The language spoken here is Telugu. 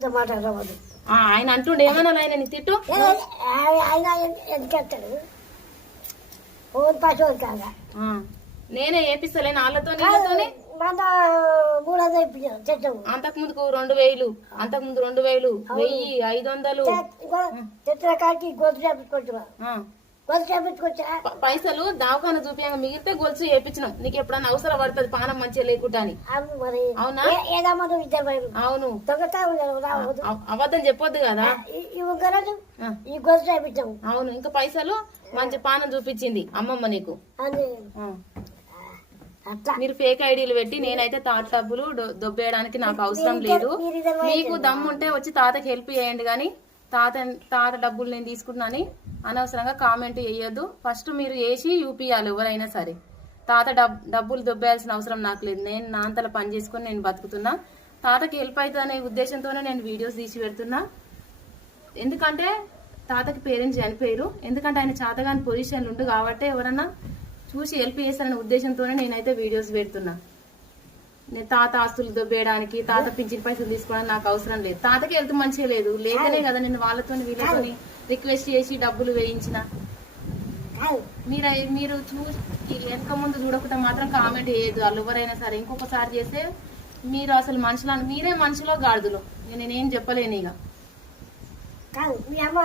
ఆయన అంటుండే ఏమన్నా ఆయన తిట్టు ఆయన ఎందుకెత్తాడు ఓన్ పశువులు కాగా నేనే ఏపిస్తలేను వాళ్ళతో నీళ్ళతోనే మన 300 ఇప్పించాను చెట్టు అంతకు ముందుకు 2000 అంతకు ముందు 2000 1000 500 చెట్ల కాకి గొంతు చేపించుకుంటున్నా గొంతు చేపించుకొచ్చా పైసలు దావకాన చూపించగా మిగిలితే గొలుసు చేపించినాం నీకు ఎప్పుడన్నా అవసరం పడుతుంది పానం మంచిగా లేకుండా అని మరి అవునా ఏదమ్మా ఇద్దరు బయలు అవును దొంగతా రావద్దు అబద్ధం చెప్పొద్దు కదా ఈ గరదు ఈ గొంతు చేపించాము అవును ఇంకా పైసలు మంచి పానం చూపించింది అమ్మమ్మ నీకు అది మీరు ఫేక్ ఐడీలు పెట్టి నేనైతే తాత డబ్బులు దొబ్బేయడానికి నాకు అవసరం లేదు మీకు దమ్ము ఉంటే వచ్చి తాతకి హెల్ప్ చేయండి కానీ తాత డబ్బులు నేను తీసుకుంటున్నాని అనవసరంగా కామెంట్ చేయొద్దు ఫస్ట్ మీరు వేసి యూపీయాలి ఎవరైనా సరే తాత డబ్బులు దొబ్బేయాల్సిన అవసరం నాకు లేదు నేను నా అంతలో పని చేసుకుని నేను బతుకుతున్నా తాతకి హెల్ప్ అవుతుంది అనే ఉద్దేశంతోనే నేను వీడియోస్ తీసి పెడుతున్నా ఎందుకంటే తాతకి పేరెంట్స్ చనిపోయారు ఎందుకంటే ఆయన చేతగాని పొజిషన్లు ఉండు కాబట్టి ఎవరన్నా చూసి హెల్ప్ చేస్తారనే ఉద్దేశంతోనే నేనైతే వీడియోస్ పెడుతున్నా నేను తాత ఆస్తులు దొబ్బేయడానికి తాత పింఛన్ పైసలు తీసుకోవడానికి నాకు అవసరం లేదు తాతకి హెల్త్ మంచిగా లేదు లేకనే కదా నేను వాళ్ళతో వీళ్ళతో రిక్వెస్ట్ చేసి డబ్బులు వేయించిన మీరు చూసి వెనక ముందు చూడకుండా మాత్రం కామెంట్ చేయదు వాళ్ళు ఎవరైనా సరే ఇంకొకసారి చేస్తే మీరు అసలు మీరే మనుషులో గాడిదలు నేనేం చెప్పలేను ఇక మీ అమ్మ